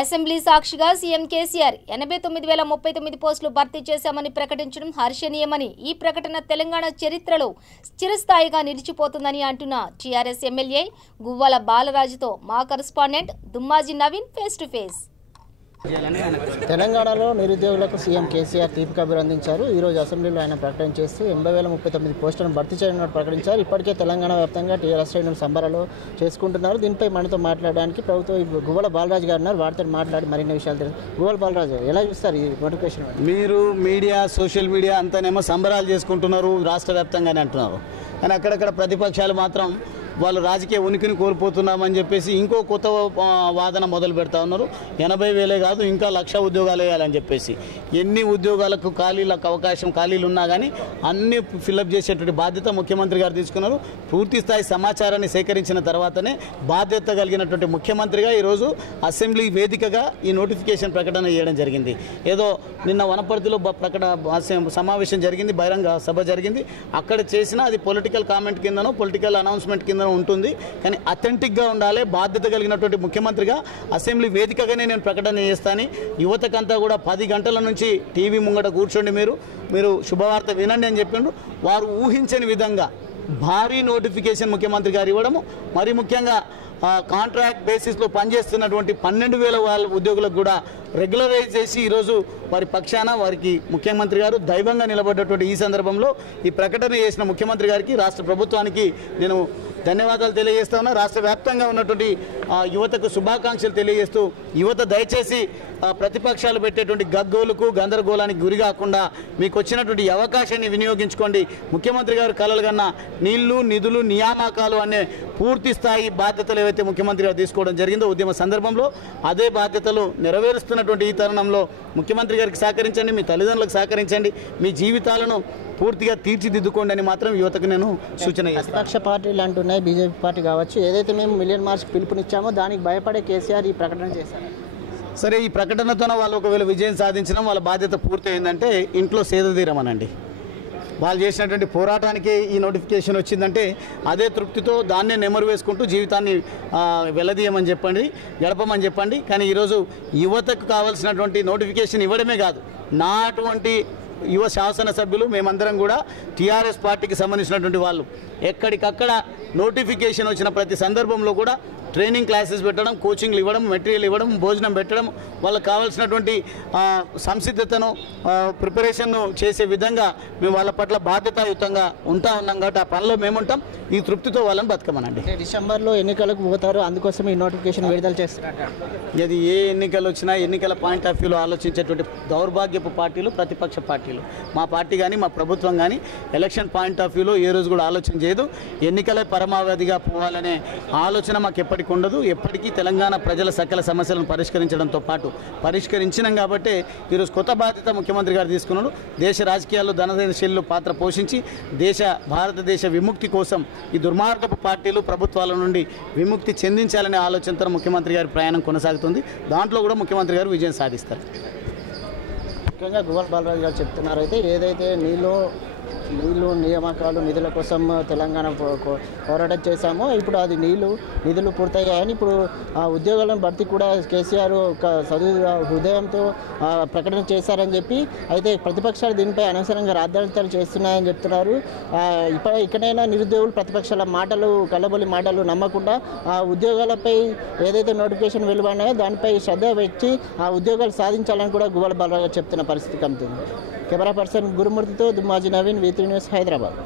Assembly సాక్షిగా CM KCR 89,039 పోస్టులు భర్తీ చేశామని ప్రకటించడం హర్షణీయమని, ఈ ప్రకటన తెలంగాణ చరిత్రలో చిరస్థాయిగా నిలిచిపోతుందని అంటున్న టీఆర్ఎస్ ఎమ్మెల్యే గువ్వల బాలరాజుతో మా correspondent Dummaji Naveen face to face. తెలంగాణలో నిరుద్యోగులకు సీఎం కేసీఆర్ తీపి కబురు అందించారు. ఈరోజు అసెంబ్లీలో ఆయన ప్రకటన చేస్తూ 80,039 పోస్టులను భర్తీ చేయనున్నట్టు ప్రకటించారు. ఇప్పటికే తెలంగాణ వ్యాప్తంగా టీఆర్ఎస్ శ్రేణులు సంబరాలు చేసుకుంటున్నారు. దీనిపై మనతో మాట్లాడడానికి ప్రభుత్వం గువ్వల బాలరాజు గారు ఉన్నారు. వారితో మాట్లాడి మరిన్ని విషయాలు తెలుసు. గువ్వల బాలరాజు, ఎలా చూస్తారు ఈ నోటిఫికేషన్? మీరు మీడియా, సోషల్ మీడియా అంతానేమో సంబరాలు చేసుకుంటున్నారు రాష్ట్ర వ్యాప్తంగానే అంటున్నారు, కానీ అక్కడక్కడ ప్రతిపక్షాలు మాత్రం వాళ్ళు రాజకీయ ఉనికిని కోల్పోతున్నామని చెప్పేసి ఇంకో కొత్త వాదన మొదలు పెడతా ఉన్నారు. 80,000 కాదు, ఇంకా 1,00,000 ఉద్యోగాలు వేయాలని చెప్పేసి. ఎన్ని ఉద్యోగాలకు ఖాళీలు ఉన్నా కానీ అన్ని ఫిల్అప్ చేసేటువంటి బాధ్యత ముఖ్యమంత్రి గారు తీసుకున్నారు. పూర్తి స్థాయి సమాచారాన్ని సేకరించిన తర్వాతనే బాధ్యత కలిగినటువంటి ముఖ్యమంత్రిగా ఈరోజు అసెంబ్లీ వేదికగా ఈ నోటిఫికేషన్ ప్రకటన చేయడం జరిగింది. ఏదో నిన్న వనపర్తిలో సమావేశం జరిగింది, బహిరంగ సభ జరిగింది. అక్కడ చేసినా అది పొలిటికల్ కామెంట్ కిందనో పొలిటికల్ అనౌన్స్మెంట్ కింద ఉంటుంది. కానీ అథెంటిక్గా ఉండాలి. బాధ్యత కలిగినటువంటి ముఖ్యమంత్రిగా అసెంబ్లీ వేదికగానే నేను ప్రకటన చేస్తాను. యువతకంతా కూడా 10 గంటల నుంచి టీవీ ముంగట కూర్చోండి, మీరు శుభవార్త వినండి అని చెప్పిండ్రు. వారు ఊహించని విధంగా భారీ నోటిఫికేషన్ ముఖ్యమంత్రి గారు ఇవ్వడము, మరి ముఖ్యంగా కాంట్రాక్ట్ బేసిస్లో పనిచేస్తున్నటువంటి 12,000 ఉద్యోగులకు కూడా రెగ్యులరైజ్ చేసి ఈరోజు వారి పక్షాన వారికి ముఖ్యమంత్రి గారు దైవంగా నిలబడ్డటువంటి ఈ సందర్భంలో ఈ ప్రకటన చేసిన ముఖ్యమంత్రి గారికి, రాష్ట్ర ప్రభుత్వానికి నేను ధన్యవాదాలు తెలియజేస్తా ఉన్నా. రాష్ట్ర వ్యాప్తంగా ఉన్నటువంటి యువతకు శుభాకాంక్షలు తెలియజేస్తూ, యువత దయచేసి ప్రతిపక్షాలు పెట్టేటువంటి గగ్గోలుకు గందరగోళానికి గురి కాకుండా మీకు వచ్చినటువంటి అవకాశాన్ని వినియోగించుకోండి. ముఖ్యమంత్రి గారు కలలు కన్నా నీళ్లు, నిధులు, నియామకాలు అనే పూర్తి స్థాయి బాధ్యతలు ఏవైతే ముఖ్యమంత్రి గారు తీసుకోవడం జరిగిందో ఉద్యమ సందర్భంలో, అదే బాధ్యతలు నెరవేరుస్తున్నటువంటి ఈ తరుణంలో ముఖ్యమంత్రి గారికి సహకరించండి, మీ తల్లిదండ్రులకు సహకరించండి, మీ జీవితాలను పూర్తిగా తీర్చిదిద్దుకోండి అని మాత్రం యువతకు నేను సూచన చేస్తాను. ప్రతిపక్ష పార్టీలు అంటున్నాయి, బీజేపీ పార్టీ కావచ్చు, ఏదైతే మేము మిలియన్ మార్చ్ పిలుపునిచ్చామో దానికి భయపడే కేసీఆర్ ఈ ప్రకటన చేశారు. సరే, ఈ ప్రకటనతోనే వాళ్ళు ఒకవేళ విజయం సాధించడం, వాళ్ళ బాధ్యత పూర్తి అయిందంటే ఇంట్లో సేదతీరమనండి. వాళ్ళు చేసినటువంటి పోరాటానికి ఈ నోటిఫికేషన్ వచ్చిందంటే అదే తృప్తితో దాన్నే నెమరు వేసుకుంటూ జీవితాన్ని వెల్లదీయమని చెప్పండి, గడపమని చెప్పండి. కానీ ఈరోజు యువతకు కావాల్సినటువంటి నోటిఫికేషన్ ఇవ్వడమే కాదు, నా అటువంటి యువ శాసనసభ్యులు మేమందరం కూడా టీఆర్ఎస్ పార్టీకి సంబంధించినటువంటి వాళ్ళు ఎక్కడికక్కడ నోటిఫికేషన్ వచ్చిన ప్రతి సందర్భంలో కూడా ట్రైనింగ్ క్లాసెస్ పెట్టడం, కోచింగ్లు ఇవ్వడం, మెటీరియల్ ఇవ్వడం, భోజనం పెట్టడం, వాళ్ళకి కావాల్సినటువంటి సంసిద్ధతను ప్రిపరేషన్ను చేసే విధంగా మేము వాళ్ళ పట్ల బాధ్యతాయుతంగా ఉన్నాం కాబట్టి ఆ పనిలో మేముంటాం. ఈ తృప్తితో వాళ్ళని బతకమనండి. డిసెంబర్లో ఎన్నికలకు పోతారు, అందుకోసం ఈ నోటిఫికేషన్ విడుదల చేస్తారు. ఇది ఏ ఎన్నికలు వచ్చినా ఎన్నికల పాయింట్ ఆఫ్ వ్యూలో ఆలోచించేటువంటి దౌర్భాగ్యపు పార్టీలు ప్రతిపక్ష పార్టీలు. మా పార్టీ కానీ మా ప్రభుత్వం కానీ ఎలక్షన్ పాయింట్ ఆఫ్ వ్యూలో ఏ రోజు కూడా ఆలోచన చేయదు. ఎన్నికలే పరమావధిగా పోవాలనే ఆలోచన మాకు ఎప్పటికీ ఉండదు. ఎప్పటికీ తెలంగాణ ప్రజల సకల సమస్యలను పరిష్కరించడంతో పాటు పరిష్కరించినాం కాబట్టి ఈరోజు కొత్త బాధ్యత ముఖ్యమంత్రి గారు తీసుకున్నారు. దేశ రాజకీయాల్లో ధనశైలిలో పాత్ర పోషించి భారతదేశ విముక్తి కోసం ఈ దుర్మార్గపు పార్టీలు ప్రభుత్వాల నుండి విముక్తి చెందించాలనే ఆలోచనతో ముఖ్యమంత్రి గారి ప్రయాణం కొనసాగుతుంది. దాంట్లో కూడా ముఖ్యమంత్రి గారు విజయం సాధిస్తారు. ముఖ్యంగా గువ్వల బాలరాజు గారు చెప్తున్నారు, అయితే ఏదైతే నీళ్ళు నియామకాలు నిధుల కోసం తెలంగాణ పోరాటం చేశామో ఇప్పుడు అది నిధులు పూర్తయ్యాయని, ఇప్పుడు ఉద్యోగాలను భర్తీ కూడా కేసీఆర్ హృదయంతో ప్రకటన చేశారని చెప్పి, అయితే ప్రతిపక్షాలు దీనిపై అనవసరంగా రాద్ధాంతాలు చేస్తున్నాయని చెప్తున్నారు. ఇక్కడైనా నిరుద్యోగులు ప్రతిపక్షాల మాటలు, కల్లబొల్లి మాటలు నమ్మకుండా ఉద్యోగాలపై ఏదైతే నోటిఫికేషన్ వెలువడినాయో దానిపై శ్రద్ధ పెట్టి ఆ ఉద్యోగాలు సాధించాలని కూడా గువ్వల బాలరాజు చెప్తున్న పరిస్థితి కలుగుతుంది. కెమెరా పర్సన్ గురుమూర్తితో దుమ్మాజీ నవీన్, V3 న్యూస్, హైదరాబాద్.